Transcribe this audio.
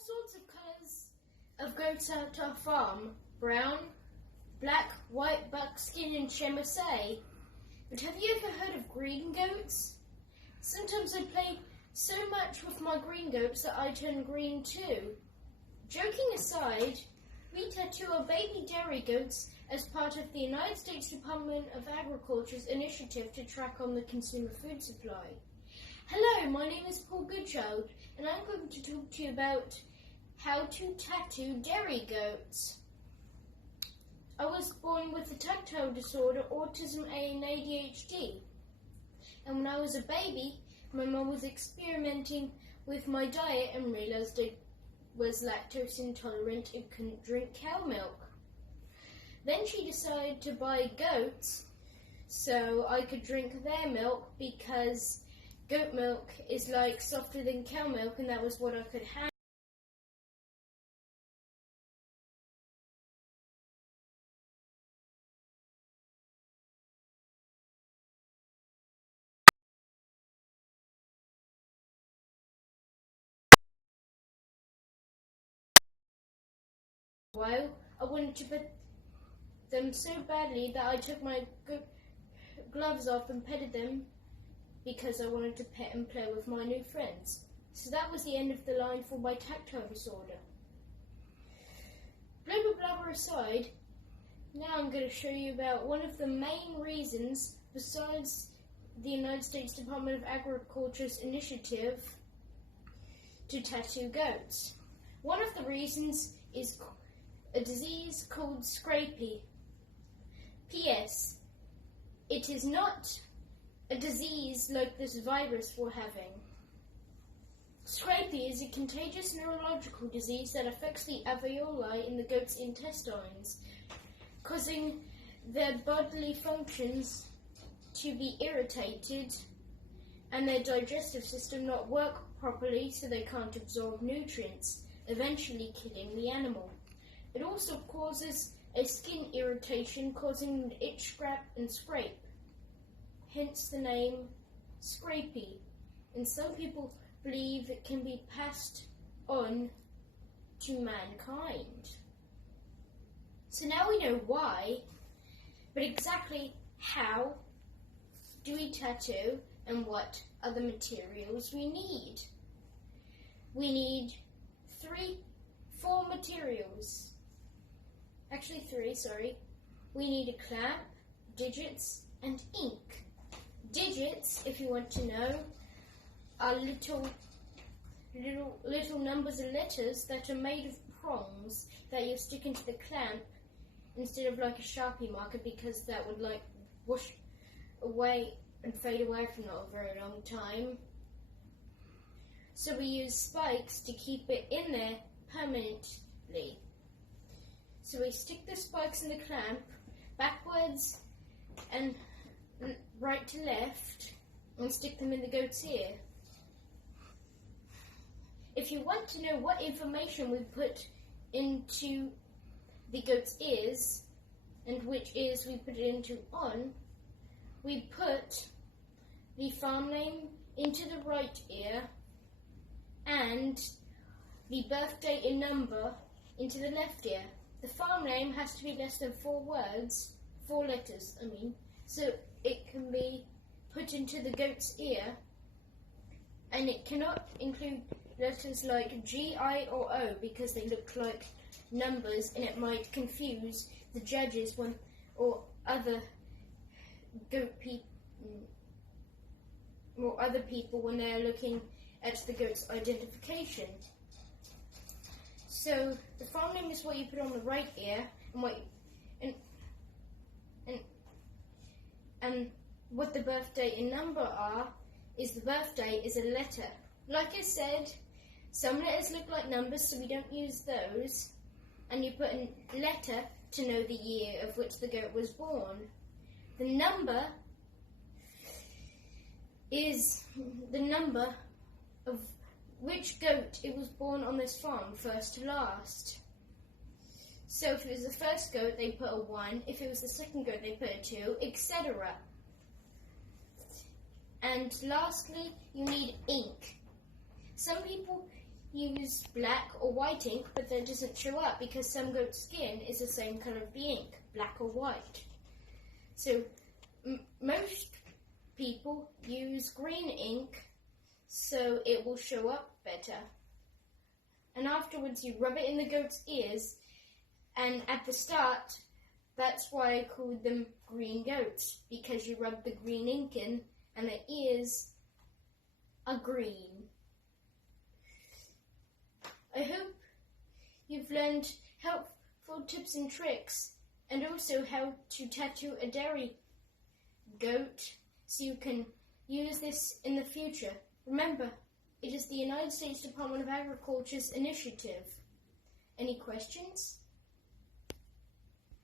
sorts of colours of goats at our farm. Brown, black, white, buckskin and chamoisé. But have you ever heard of green goats? Sometimes I play so much with my green goats that I turn green too. Joking aside, we tattoo our baby dairy goats as part of the United States Department of Agriculture's initiative to track on the consumer food supply. Hello, my name is Paul Goodchild, and I'm going to talk to you about how to tattoo dairy goats. I was born with a tactile disorder, autism and ADHD. And when I was a baby, my mum was experimenting with my diet and realised I was lactose intolerant and couldn't drink cow milk. Then she decided to buy goats so I could drink their milk because goat milk is like softer than cow milk, and that was what I could handle. While I wanted to pet them so badly that I took my gloves off and petted them because I wanted to pet and play with my new friends. So that was the end of the line for my tactile disorder. Blabber blabber aside, now I'm going to show you about one of the main reasons, besides the United States Department of Agriculture's initiative to tattoo goats. One of the reasons is a disease called scrapie. P.S. It is not a disease like this virus we're having. Scrapie is a contagious neurological disease that affects the alveoli in the goat's intestines, causing their bodily functions to be irritated and their digestive system not work properly, so they can't absorb nutrients, eventually killing the animal. It also causes a skin irritation, causing them to itch, scrap and scrape, hence the name scrapie. And some people believe it can be passed on to mankind. So now we know why, but exactly how do we tattoo and what are the materials we need? We need four materials. Actually three, sorry. We need a clamp, digits, and ink. Digits, if you want to know, are little numbers and letters that are made of prongs that you stick into the clamp instead of like a Sharpie marker, because that would like wash away and fade away for not a very long time. So we use spikes to keep it in there permanently. So we stick the spikes in the clamp backwards and right to left and stick them in the goat's ear. If you want to know what information we put into the goat's ears and which ears we put it into on, we put the farm name into the right ear and the birth date and number into the left ear. The farm name has to be less than 4 letters, so it can be put into the goat's ear, and it cannot include letters like G, I or O because they look like numbers and it might confuse the judges or other people when they're looking at the goat's identification. So the farm name is what you put on the right ear, and what the birth date and number are is the birth date is a letter. Like I said, some letters look like numbers, so we don't use those. And you put a letter to know the year of which the goat was born. The number is the number of which goat it was born on this farm, first to last. So if it was the first goat, they put a 1. If it was the second goat, they put a 2, etc. And lastly, you need ink. Some people use black or white ink, but that doesn't show up because some goat's skin is the same color of the ink, black or white. So most people use green ink so it will show up better. And afterwards you rub it in the goat's ears, and at the start, that's why I called them green goats, because you rub the green ink in and the ears are green. I hope you've learned helpful tips and tricks, and also how to tattoo a dairy goat so you can use this in the future. Remember, it is the United States Department of Agriculture's initiative. Any questions?